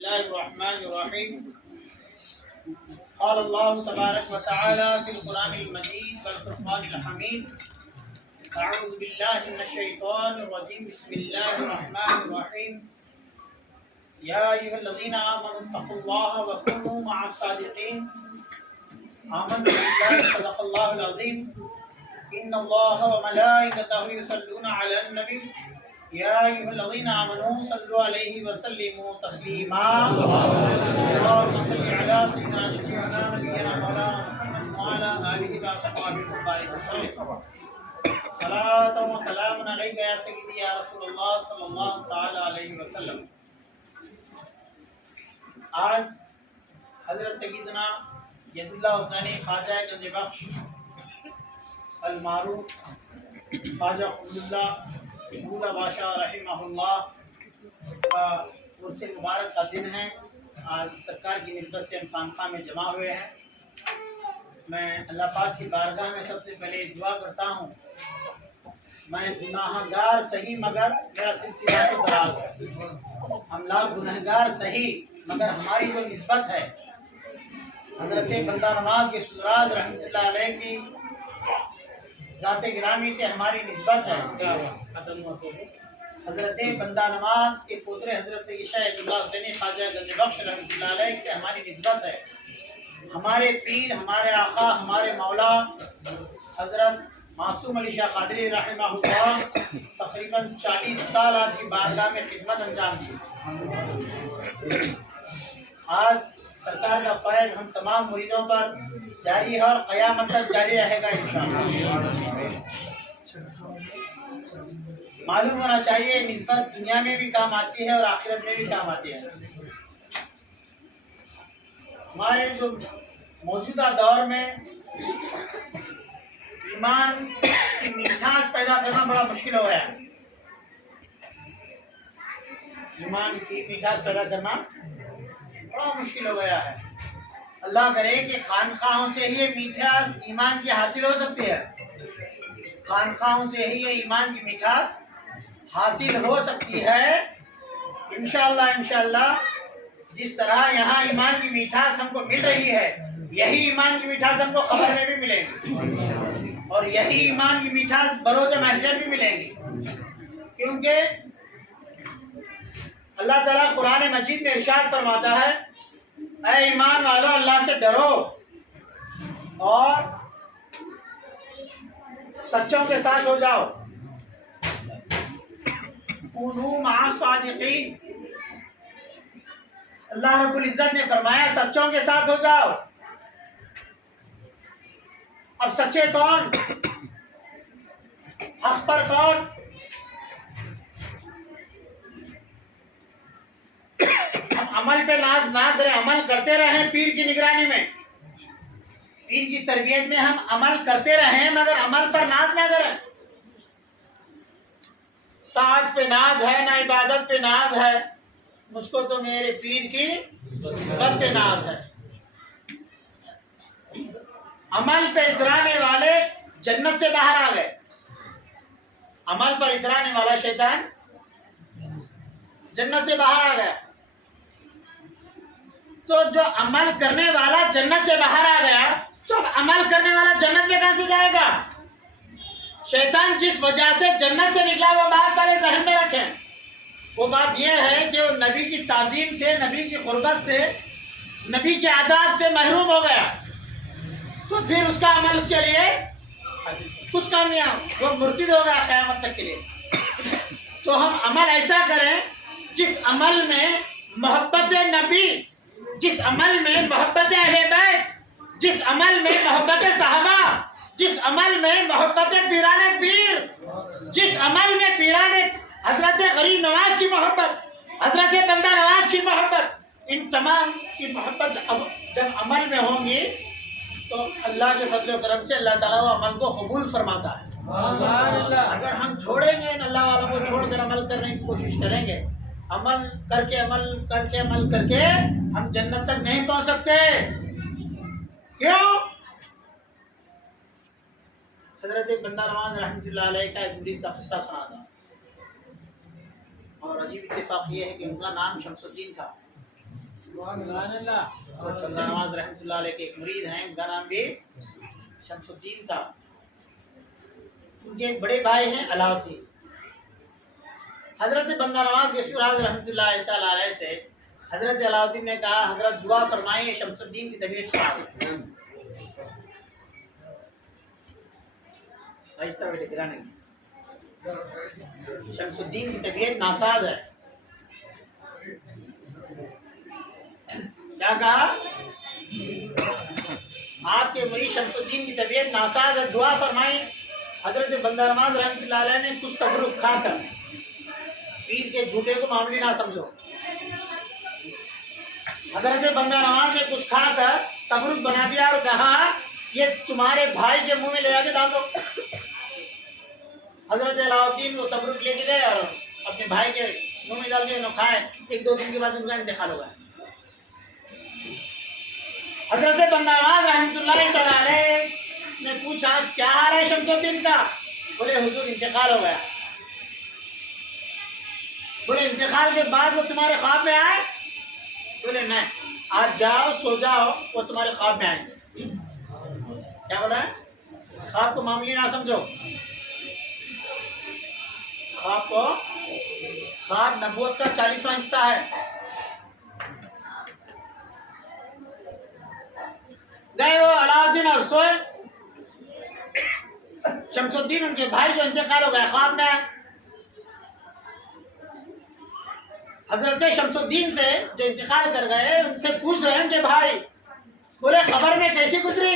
الله الرحمن الرحيم. قال الله تبارك وتعالى في القرآن المجيد والفرقان الحميد: أعوذ بالله من الشيطان الرجيم. بسم الله الرحمن الرحيم. يا أيها الذين آمنوا اتقوا الله وكونوا مع الصادقين. آمنت بالله صدق الله العظيم. إن الله وملائكته يصلون على النبي يا أيها الذين آمنوا صلوا عليه وسلموا تسليما. اللهم صل على سيدنا شفيعنا نبينا مولانا محمد وعلى آله وصحبه وبارك وسلم. صلاة وسلام عليك يا سيدي يا رسول الله صلی اللہ تعالی علیہ وسلم. آج حضرت سیدنا ید اللہ حسینی خواجہ گنج بخش المعروف خواجہ عبداللہ بولا بادشاہ رحمہ اللہ کا عرس مبارک کا دن ہے. آج سرکار کی نسبت سے ہم خانقاہ میں جمع ہوئے ہیں. میں اللہ پاک کی بارگاہ میں سب سے پہلے دعا کرتا ہوں. میں گناہ گار صحیح مگر میرا سلسلہ تو دراز ہے. ہم لوگ گناہ گار صحیح مگر ہماری جو نسبت ہے حضرت بندہ نواز کے سدراج رحمۃ اللہ علیہ کی ذات گرامی سے ہماری نسبت ہے. حضرت بندہ نواز کے پوترے حضرت سید شاہ اللہ حسینی خواجہ گنج بخش رحمۃ اللہ علیہ سے ہماری نسبت ہے. ہمارے پیر، ہمارے آقا، ہمارے مولا حضرت معصوم علی شاہ قادری رحمہ اللہ تقریباً 40 سال آپ کی بارگاہ میں خدمت انجام دی. آج سرکار کا فیض ہم تمام مریدوں پر جاری ہے اور قیامت تک جاری رہے گا انشاءاللہ. معلوم ہونا چاہیے نسبت دنیا میں بھی کام آتی ہے اور آخرت میں بھی کام آتی ہے. ہمارے جو موجودہ دور میں ایمان کی میٹھاس پیدا کرنا بڑا مشکل ہو گیا ہے. ایمان کی میٹھاس پیدا کرنا بڑا مشکل ہو گیا ہے. اللہ کرے کہ خانقاہوں سے ہی یہ میٹھاس ایمان کی حاصل ہو سکتی ہے. خانقاہوں سے ہی یہ ایمان کی میٹھاس حاصل ہو سکتی ہے. انشاءاللہ جس طرح یہاں ایمان کی میٹھاس ہم کو مل رہی ہے یہی ایمان کی میٹھاس ہم کو قبر میں بھی ملے گی اور یہی ایمان کی میٹھاس بروز محشر بھی ملے گی. کیونکہ اللہ تعالیٰ قرآن مجید میں ارشاد فرماتا ہے: اے ایمان والو اللہ سے ڈرو اور سچوں کے ساتھ ہو جاؤ. کونوا مع الصادقین. اللہ رب العزت نے فرمایا سچوں کے ساتھ ہو جاؤ. اب سچے کون؟ حق پر کون؟ ہم عمل پہ ناز نہ کریں، عمل کرتے رہیں پیر کی نگرانی میں، پیر کی تربیت میں ہم عمل کرتے رہیں مگر عمل پر ناز نہ کریں. طاعت پہ ناز ہے نہ عبادت پہ ناز ہے. مجھ کو تو میرے پیر کی نسبت پہ ناز ہے. عمل پہ اترانے والے جنت سے باہر آ گئے. عمل پر اترانے والا شیطان جنت سے باہر آ گیا. تو جو عمل کرنے والا جنت سے باہر آ گیا تو اب عمل کرنے والا جنت میں کہاں سے جائے گا؟ شیطان جس وجہ سے جنت سے نکلا وہ بات پہلے ذہن میں رکھیں. وہ بات یہ ہے کہ وہ نبی کی تعظیم سے، نبی کی قربت سے، نبی کے آداب سے محروم ہو گیا تو پھر اس کا عمل اس کے لیے کچھ کام نہیں آیا، وہ مرتد ہو گیا قیامت تک کے لیے. تو ہم عمل ایسا کریں جس عمل میں محبت نبی، جس عمل میں محبت اہل بیت، جس عمل میں محبت صحابہ، جس عمل میں محبت پیران پیر، جس عمل میں پیران حضرت غریب نواز کی محبت، حضرت بندہ نواز کی محبت، ان تمام کی محبت جب عمل میں ہوں گی تو اللہ کے فضل و کرم سے اللہ تعالیٰ وہ عمل کو قبول فرماتا ہے. اگر ہم چھوڑیں گے اللہ والوں کو چھوڑ کر عمل کرنے کی کوشش کریں گے، عمل کر کے ہم جنت تک نہیں پہنچ سکتے. کیوں؟ حضرت بندہ نواز رحمۃ اللہ علیہ کا ایک مرید کا قصہ سنا تھا اور عجیب اتفاق یہ ہے کہ ان کا نام شمس الدین تھا. حضرت بندہ نواز رحمۃ اللہ علیہ کے ایک مرید ہیں، ان کا نام بھی شمس الدین تھا. ان کے ایک بڑے بھائی ہیں علاء الدین. حضرت بندہ نواز کے سراج رحمۃ اللہ تعالیٰ علیہ سے حضرت علاء الدین نے کہا حضرت دعا فرمائیں شمس الدین کی طبیعت خراب ہے. آہستہ بیٹے گرا نہیں. شمس الدین کی طبیعت ناساز ہے. کیا کہا؟ آپ کے مریض شمس الدین کی طبیعت ناساز ہے، دعا فرمائیں. حضرت بندہ نواز رحمۃ اللہ علیہ نے کچھ تبرک کھا کر، پیر کے جھوٹے کو معاملی نہ سمجھو، حضرت بندہ نواز نے کچھ کھا کر تبرک بنا دیا اور کہا یہ تمہارے بھائی کے منہ میں لے جا کے ڈال دو. حضرت علاء الدین وہ تبرک لے کے گئے اور اپنے بھائی کے منہ میں ڈال کے انہوں کھائے. ایک دو دن کے بعد ان کا انتقال ہو گیا. حضرت بندہ نواز رحمۃ اللہ تعالی نے پوچھا کیا حال ہے شمس الدین کا؟ بولے حضور انتقال ہو گیا. بولے انتقال کے بعد وہ تمہارے خواب میں آئے؟ بولے نہیں. آج جاؤ سو جاؤ وہ تمہارے خواب میں آئیں گے. کیا بولا ہے؟ خواب کو معمولی نہ سمجھو. خواب نبوت کا 40واں حصہ ہے. گئے وہ علاء الدین اور سوئے. شمس الدین ان کے بھائی جو انتقال ہو گئے خواب میں آئے. حضرت شمس الدین سے جو انتقال کر گئے ان سے پوچھ رہے ہیں کہ بھائی، بولے خبر میں کیسی گزری؟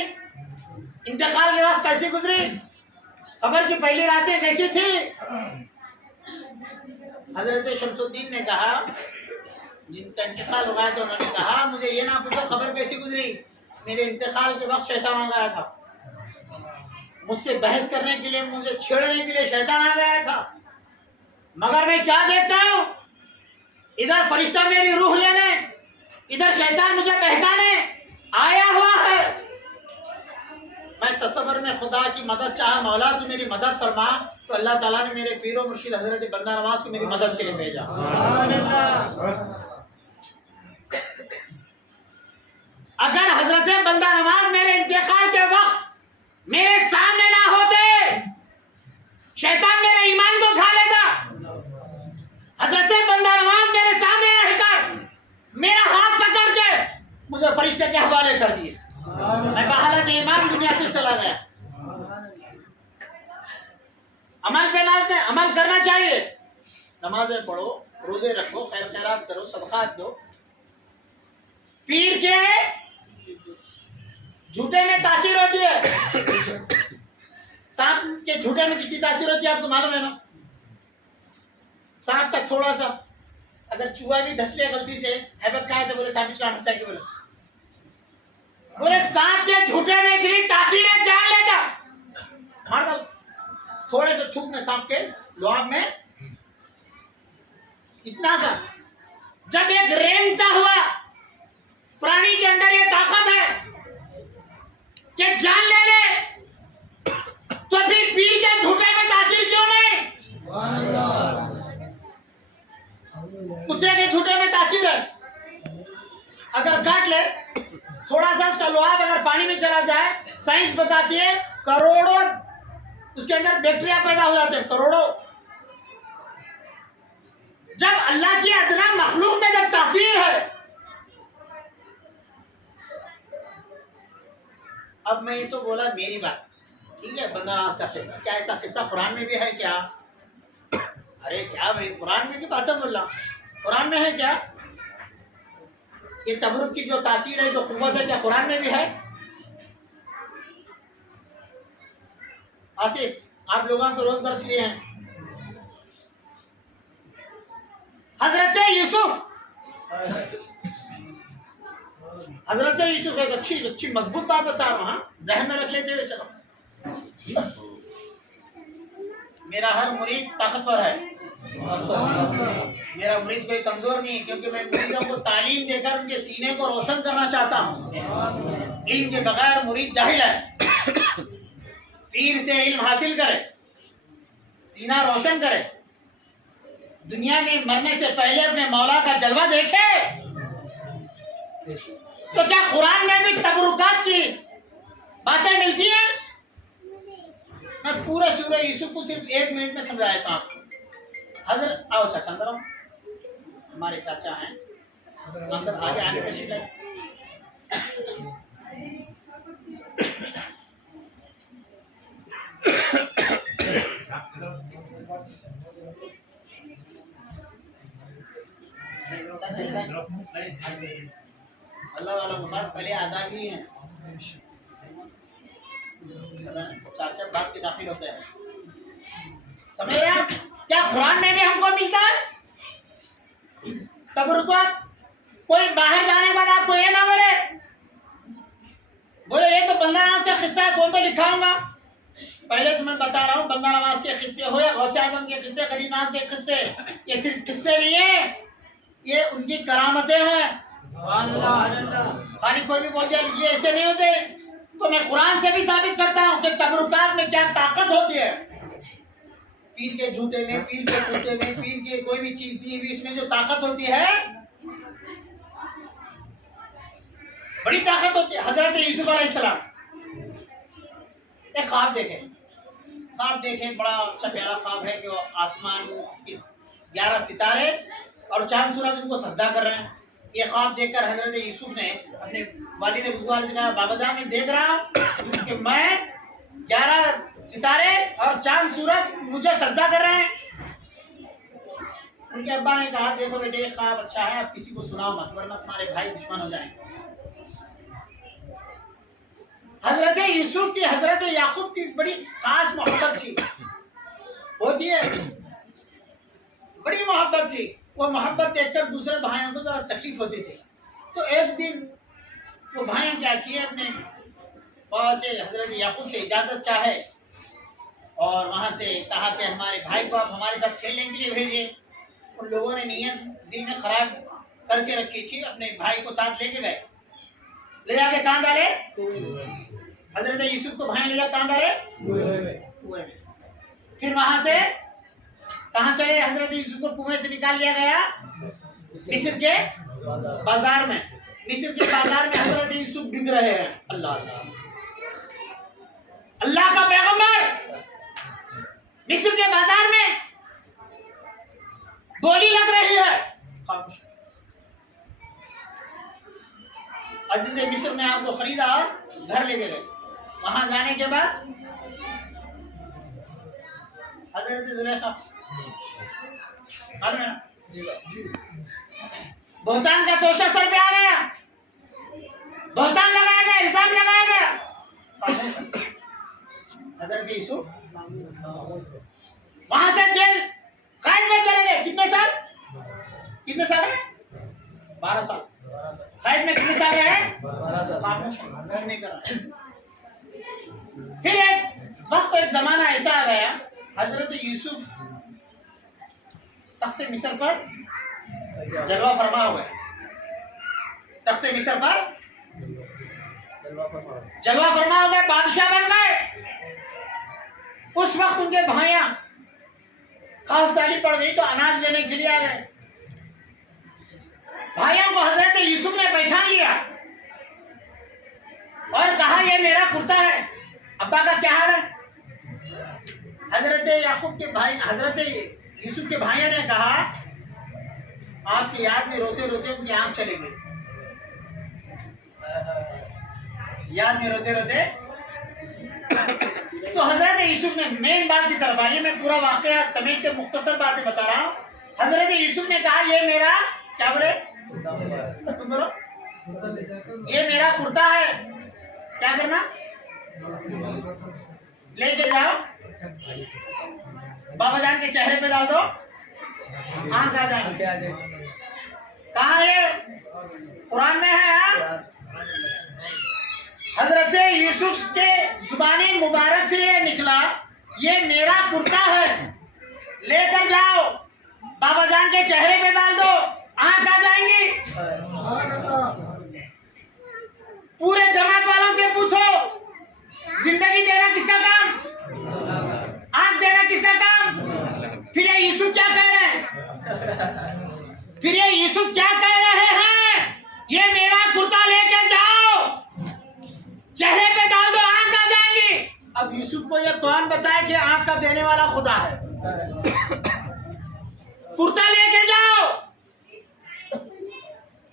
انتقال کے وقت کیسی گزری؟ خبر کی پہلی راتیں کیسی تھی؟ حضرت شمس الدین نے کہا، جن کا انتقال ہو گیا تو انہوں نے کہا مجھے یہ نہ پوچھو خبر کیسی گزری، میرے انتقال کے وقت شیطان آ گیا تھا. مجھ سے بحث کرنے کے لیے، مجھے چھیڑنے کے لیے شیطان آ گیا تھا. مگر میں کیا دیکھتا ہوں، ادھر فرشتہ میری روح لینے، ادھر شیطان مجھے بہکانے آیا ہوا ہے. میں تصور میں خدا کی مدد چاہا، مولا تو میری مدد فرما. تو اللہ تعالیٰ نے میرے پیر و مرشد حضرت بندہ نواز کو میری مدد کے لیے بھیجا. اگر حضرت بندہ نواز میرے انتقال کے وقت میرے سامنے نہ ہوتے، شیطان میرے ایمان کو کھا لیتا. حضرت بندہ نواز میرے سامنے رہ کر میرا ہاتھ پکڑ کے مجھے فرشتے کے حوالے کر دیے. میں بحالت ایمان دنیا سے چلا گیا. عمل پہ لازم ہے، عمل کرنا چاہیے. نمازیں پڑھو، روزے رکھو، خیر خیرات کرو، صدقات دو. پیر کے جھوٹے میں تاثیر ہوتی ہے. سانپ کے جھوٹے میں کتنی تاثیر ہوتی ہے آپ کو معلوم ہے نا؟ سانپ کا تھوڑا سا اگر چوہا بھی ڈس لے غلطی سے، ہیبت کہا ہے تو بولے سانپ چلا ہنسا کے بولے سانپ کے جھوٹے میں اتنی تاثیر ہے جان لیتا. مار دو تھوڑے سے تھوک میں سانپ کے لعاب میں اتنا سا. جب ایک رینگتا ہوا پرانی کے اندر یہ طاقت ہے کہ جان لے لے، تو پھر پیر کے جھوٹے میں تاثیر کیوں نہیں؟ کتے کے جھوٹے میں تاثیر ہے. اگر کاٹ لے تھوڑا سا اس کا لعاب اگر پانی میں چلا جائے، سائنس بتاتی ہے کروڑوں اس کے اندر بیکٹیریا پیدا ہو جاتے ہیں، کروڑوں. جب اللہ کی ادنا مخلوق میں جب تاثیر ہے. اب میں یہ تو بولا میری بات، ٹھیک ہے، بندہ نواز کا قصہ. کیا ایسا قصہ قرآن میں بھی ہے کیا؟ ارے کیا بھائی، قرآن میں کی باتیں بول رہا، قرآن میں ہے کیا؟ یہ تبرک کی جو تاثیر ہے، جو قوت ہے، کیا قرآن میں بھی ہے؟ آصف آپ لوگوں نے تو روز درس لیے ہیں. حضرت یوسف ایک اچھی مضبوط بات بتا رہا ہوں، ذہن میں رکھ لیتے ہوئے چلو. میرا ہر مرید طاقتور ہے، میرا مرید کوئی کمزور نہیں، کیونکہ میں مریدوں کو تعلیم دے کر ان کے سینے کو روشن کرنا چاہتا ہوں. علم کے بغیر مرید جاہل ہے. پیر سے علم حاصل کرے، سینہ روشن کرے، دنیا میں مرنے سے پہلے اپنے مولا کا جلوہ دیکھے. تو کیا قرآن میں بھی تبرکات کی باتیں ملتی ہیں؟ میں پورا سورہ یوسف کو صرف 1 منٹ میں سمجھا دیتا ہوں آپ کو. حضرت آؤ چاچا اندر آؤ، ہمارے چاچا ہیں اندر، آگے تشریف لائیں. اللہ والا کے پاس پہلے آداب ہی ہیں. چاچا باپ کے داخل ہوتے ہیں. سمجھ رہے ہیں؟ کیا قرآن میں بھی ہم کو ملتا ہے تبرکات؟ کوئی باہر جانے کے بعد آپ کو یہ نہ بولے یہ تو بندہ نواز کا قصہ ہے، کون تو لکھاؤں گا. پہلے تو میں بتا رہا ہوں بندہ نواز کے قصے ہو یا غوث اعظم کے قصے، غریب نواز کے قصے، یہ صرف قصے نہیں ہیں، یہ ان کی کرامتیں ہیں. خالی کوئی بھی بول دیا یہ ایسے نہیں ہوتے. تو میں قرآن سے بھی ثابت کرتا ہوں کہ تبرکات میں کیا طاقت ہوتی ہے. پیر کے جھوٹے میں، پیر کے کوتے میں، پیر کے کوئی بھی چیز دی ہوئی اس میں جو طاقت ہوتی ہے بڑی طاقت ہوتی ہے. حضرت یوسف علیہ السلام ایک خواب دیکھیں، بڑا اچھا پیارا خواب ہے کہ وہ آسمان 11 ستارے اور چاند سورج ان کو سجدہ کر رہے ہیں. یہ خواب دیکھ کر حضرت یوسف نے اپنے والد بزرگ سے کہا بابا جان میں دیکھ رہا ہوں کہ میں 11 ستارے اور چاند سورج مجھے سجدہ کر رہے ہیں. ان کے ابا نے کہا دیکھو بیٹے یہ خواب اچھا ہے، آپ کسی کو سناؤ مت ورنہ تمہارے بھائی دشمن ہو جائیں گے. حضرت یوسف کی حضرت یعقوب کی بڑی خاص محبت تھی، ہوتی ہے بڑی محبت تھی. وہ محبت دیکھ کر دوسرے بھائیوں کو ذرا تکلیف ہوتی تھی. تو ایک دن وہ بھائیاں کیا کیے، اپنے پاس سے حضرت یعقوب سے اجازت چاہے اور وہاں سے کہا کہ ہمارے بھائی کو آپ ہمارے ساتھ کھیلنے کے لیے بھیجیے. ان لوگوں نے نیت دل میں خراب کر کے رکھی تھی، اپنے بھائی کو ساتھ لے کے گئے، لے جا کے کہاں ڈالے؟ حضرت یوسف کو بھائی لے جا کہاں ڈالے؟ کنویں میں. پھر وہاں سے کہاں چلے؟ حضرت یوسف کو کنویں سے نکال لیا گیا مصر کے بازار میں. مصر کے بازار میں حضرت یوسف بک رہے ہیں. اللہ کا پیغمبر مصر کے بازار میں بولی لگ رہی ہے. عزیز مصر نے آپ کو خریدا اور گھر لے کے گئے. وہاں جانے کے بعد حضرت زلیخا بہتان کا توشہ سر پہ آ گیا، بہتان لگایا گیا، الزام لگایا گیا. حضرت یوسف وہاں سے جیل قید میں چلے گئے. کتنے سال ہیں؟ 12 سال. قید میں کتنے سال رہے؟ 12 سال. کچھ نہیں کرا. پھر ایک زمانہ ایسا آ گیا، حضرت یوسف تخت مصر پر جلوہ فرما ہو گئے. تخت مصر پر جلوہ فرما ہو گئے، بادشاہ بن گئے. اس وقت ان کے بھائیاں خاص سالی پڑ گئی تو اناج لینے کے لیے آ گئے. بھائیوں کو حضرت یوسف نے پہچان لیا اور کہا یہ میرا کرتا ہے، ابا کا کیا حال ہے؟ حضرت یعقوب کے بھائی حضرت یوسف کے بھائیوں نے کہا آپ کی یاد میں روتے روتے ان کی آنکھ چلے گئی. یاد میں روتے روتے تو حضرت یوسف نے مین بات کی طرف آئیے، میں پورا واقعہ سمیٹ کے مختصر باتیں بتا رہا ہوں. حضرت یوسف نے کہا یہ میرا کیا بولے یہ میرا کرتا ہے، کیا کرنا؟ لے کے جاؤ، بابا جان کے چہرے پہ ڈال دو، آنکھ آ جائیں گے. کہاں یہ قرآن میں ہے؟ حضرت یوسف کے زبانی مبارک سے یہ نکلا یہ میرا کرتا ہے، لے کر جاؤ، بابا جان کے چہرے پہ ڈال دو، آنکھ آ جائیں گی. پورے جماعت والوں سے پوچھو زندگی دینا کس کا کام؟ آنکھ دینا کس کا کام؟ پھر یہ یوسف کیا کہہ رہے ہیں؟ یہ میرا یوسف کو یہ کون بتائے کہ آنکھ کا دینے والا خدا ہے؟ کرتا لے کے جاؤ،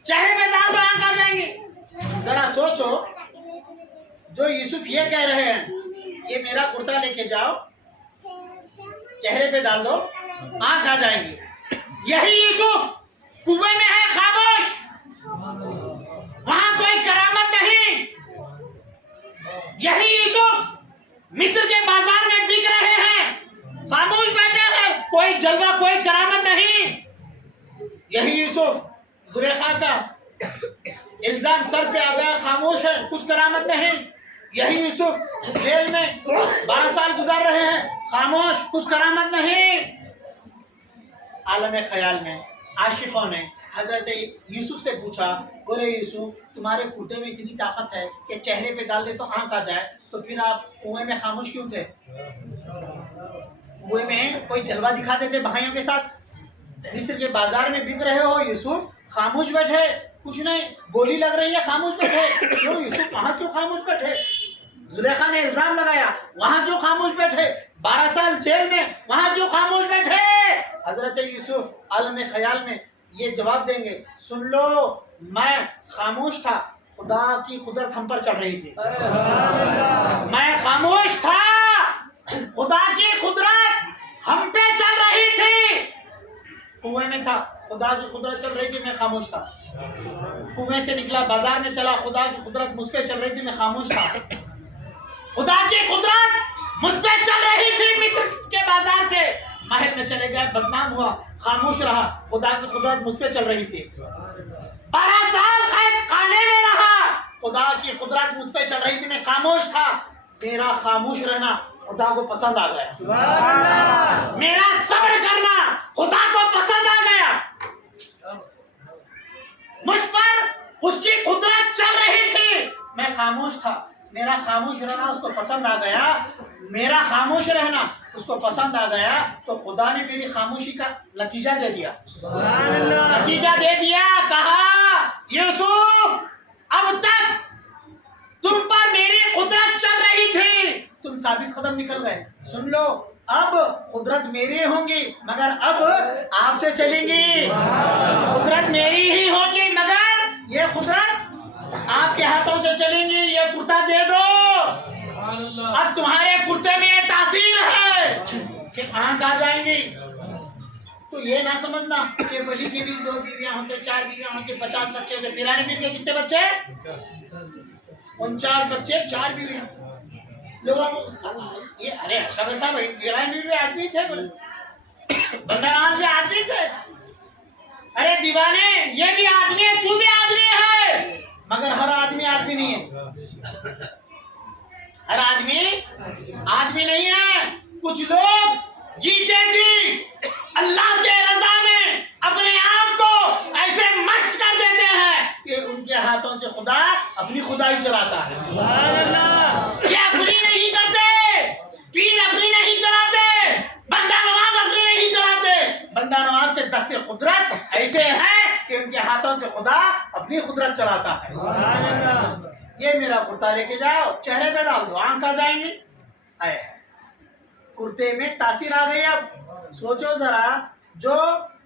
چہرے پہ ڈال دو، آنکھ آ جائیں گی۔ ذرا سوچو، جو یوسف یہ کہہ رہے ہیں یہ میرا کرتا لے کے جاؤ، چہرے پہ ڈال دو، آنکھ آ جائیں گی، یہی یوسف کنویں میں ہے خاموش، وہاں کوئی کرامت نہیں، یہی یوسف مصر کے بازار میں بک رہے ہیں، خاموش بیٹھے ہیں، کوئی جلوہ کوئی کرامت نہیں، یہی یوسف زلیخا کا الزام سر پہ آ گیا، خاموش ہے، کچھ کرامت نہیں، یہی یوسف جیل میں 12 سال گزار رہے ہیں، خاموش، کچھ کرامت نہیں۔ عالم خیال میں عاشقوں نے حضرت یوسف سے پوچھا، بولے یوسف تمہارے کرتے میں اتنی طاقت ہے کہ چہرے پہ ڈال دے تو آنکھ آ جائے، تو پھر آپ کنویں میں خاموش کیوں تھے؟ کنویں میں کوئی جلوہ دکھاتے تھے بھائیوں کے ساتھ؟ مصر کے بازار میں بک رہے ہو یوسف، خاموش بیٹھے، کچھ نہیں، گولی لگ رہی ہے، خاموش بیٹھے، کیوں یوسف وہاں کیوں خاموش بیٹھے؟ زلیخا نے الزام لگایا، وہاں کیوں خاموش بیٹھے؟ 12 سال جیل میں، وہاں کیوں خاموش بیٹھے؟ حضرت یوسف عالم خیال میں یہ جواب دیں گے، سن لو، میں خاموش تھا، خدا کی قدرت ہم پر چڑھ رہی تھی، میں خاموش تھا، خدا کی قدرت ہم پہ چل رہی تھی، کنویں میں تھا، خدا کی قدرت چل رہی تھی، میں خاموش تھا، کنویں سے نکلا، بازار میں چلا، خدا کی قدرت مجھ پہ چل رہی تھی، میں خاموش تھا، خدا کی قدرت مجھ پہ چل رہی تھی، مصر کے بازار سے محل میں چلے گئے، بدنام ہوا، خاموش رہا، خدا کی قدرت مجھ پہ چل رہی تھی، 12 سال قید خانے میں رہا، خدا کی قدرت مجھ پہ چل رہی تھی، میں خاموش تھا، میرا خاموش رہنا خدا کو پسند آ گیا، میرا صبر کرنا خدا کو پسند آ گیا، مجھ پر اس کی قدرت چل رہی تھی، میں خاموش تھا، میرا خاموش رہنا اس کو پسند آ گیا، میرا خاموش رہنا اس کو پسند آ گیا، تو خدا نے میری خاموشی کا نتیجہ دے دیا، نتیجہ دے دیا، کہا یوسف اب تک تم پر میری قدرت چل رہی تھی، تم ثابت قدم نکل گئے، سن لو، اب قدرت میری ہوں گی مگر اب آپ سے چلیں گی، قدرت میری ہی ہوگی مگر یہ قدرت آپ کے ہاتھوں سے چلیں گی، یہ کرتا دے دو، اب تمہارے کرتے میں یہ تاثیر ہے کہ آنکھ آ جائیں گی۔ تو یہ نہ سمجھنا کہ ولی کی بھی 2 بیویاں ہوتے، 4 بیویاں ہوتی، 50 بچے ہوتے، پیرانے کے کتنے بچے؟ 49 بچے، 4 بیویاں، لوگوں یہ ارے سب ایسا پیرانے بھی آدمی تھے، بندہ نواز بھی آدمی تھے، ارے دیوانے یہ بھی آدمی ہے، تو بھی آدمی ہے، مگر ہر آدمی آدمی نہیں ہے، ہر آدمی آدمی نہیں ہے، کچھ لوگ جیتے جی اللہ کے رضا میں اپنے آپ کو ایسے مست کر دیتے ہیں کہ ان کے ہاتھوں سے خدا اپنی خدائی چلاتا ہے، یہ اپنی نہیں کرتے، پیر اپنی نہیں چلاتے، بندہ نواز اپنی نہیں چلاتے، بندہ نواز کے دست قدرت ایسے ہیں کہ ان کے ہاتھوں سے خدا اپنی قدرت چلاتا ہے۔ یہ میرا کرتا لے کے جاؤ، چہرے پہ ڈال دو، آنکھ آ جائیں گی، آئے کرتے میں تاثیر آ گئی۔ اب سوچو ذرا، جو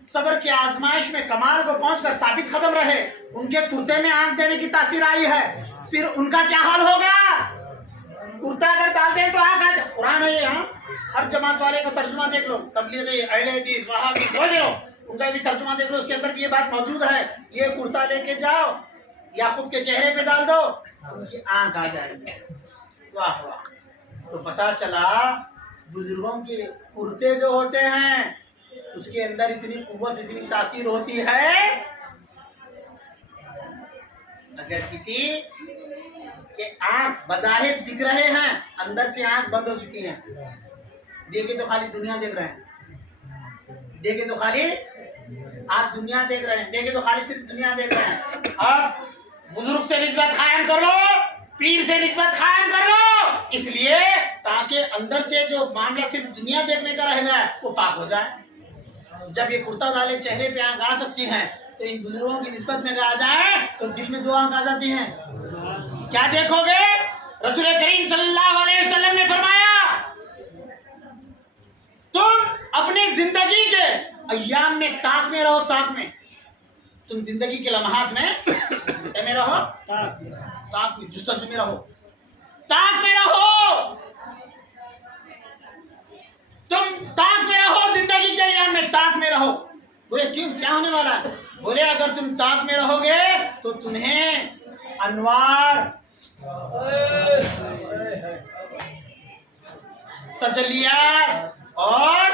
صبر کی آزمائش میں کمال کو پہنچ کر ثابت قدم رہے، ان کے کرتے میں آنکھ دینے کی تاثیر آئی ہے، پھر ان کا کیا حال ہوگا؟ کرتا اگر ڈال دیں تو آنکھ آ جائے، قرآن ہے یہ، ہر جماعت والے کا ترجمہ دیکھ لو، تبلیغی، اہل حدیث، وہابی، کوئی بھی ہو، ان کا بھی ترجمہ دیکھ لو، اس کے اندر بھی یہ بات موجود ہے، یہ کرتا لے کے جاؤ، یعقوب کے چہرے پہ ڈال دو، ان کی آنکھ آ جائے گی، واہ واہ۔ تو پتا چلا بزرگوں کے کرتے جو ہوتے ہیں اس کے اندر اتنی قوت، اتنی تاثیر ہوتی ہے، اگر کسی کے آنکھ بظاہر دکھ رہے ہیں، اندر سے آنکھ بند ہو چکی ہیں، دیکھے تو خالی دنیا دیکھ رہے ہیں، دیکھے تو خالی آپ دنیا دیکھ رہے ہیں، دیکھے تو خالی صرف دنیا دیکھ رہے ہیں، اب بزرگ سے نسبت قائم کر لو، پیر سے نسبت قائم کر لو، اس لیے تاکہ اندر سے جو معاملہ صرف دنیا دیکھنے کا رہ گیا ہے وہ پاک ہو جائے۔ جب یہ کرتا ڈالے چہرے پہ آنکھ آ سکتی ہیں تو ان بزرگوں کی نسبت میں آ جائے تو دل میں 2 آنکھ آ جاتی ہیں۔ کیا دیکھو گے؟ رسول کریم صلی اللہ علیہ وسلم نے فرمایا تم اپنے زندگی کے ایام میں طاق میں رہو، طاق میں. تم زندگی کے لمحات میں کیا میں رہو؟ طاق میں، جستجو میں رہو، طاق میں رہو. تم طاق میں رہو، زندگی کے ایام میں طاق میں رہو. بولے کیوں، کیا ہونے والا ہے؟ بولے اگر تم طاق میں رہو گے تو تمہیں انوار، تجلیات اور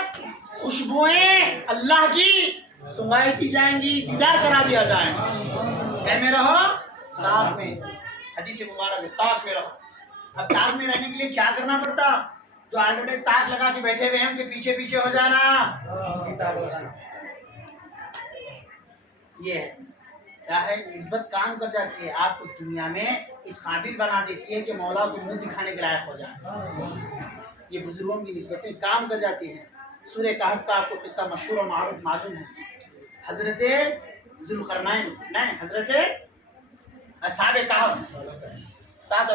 خوشبوئیں اللہ کی سنگائی دی جائیں گی، دیدار کرا دیا جائے گا. کیا میں رہو؟ طاق میں. حدیث مبارک ہے طاق میں رہو. اب طاق میں رہنے کے لیے کیا کرنا پڑتا؟ جو آلریڈی طاق لگا کے بیٹھے ہوئے ہیں ان کے پیچھے پیچھے ہو جانا. یہ ہے کیا ہے، نسبت کام کر جاتی ہے، آپ کو دنیا میں اس قابل بنا دیتی ہے کہ مولا کو منہ دکھانے کے لائق ہو جائے. یہ بزرگوں کی نسبتیں کام کر جاتی ہیں. سورہ کہف کا آپ کو قصہ مشہور اور معروف معلوم ہے. حضرت ذوالقرنین نہیں، حضرت اصحاب کہف، 7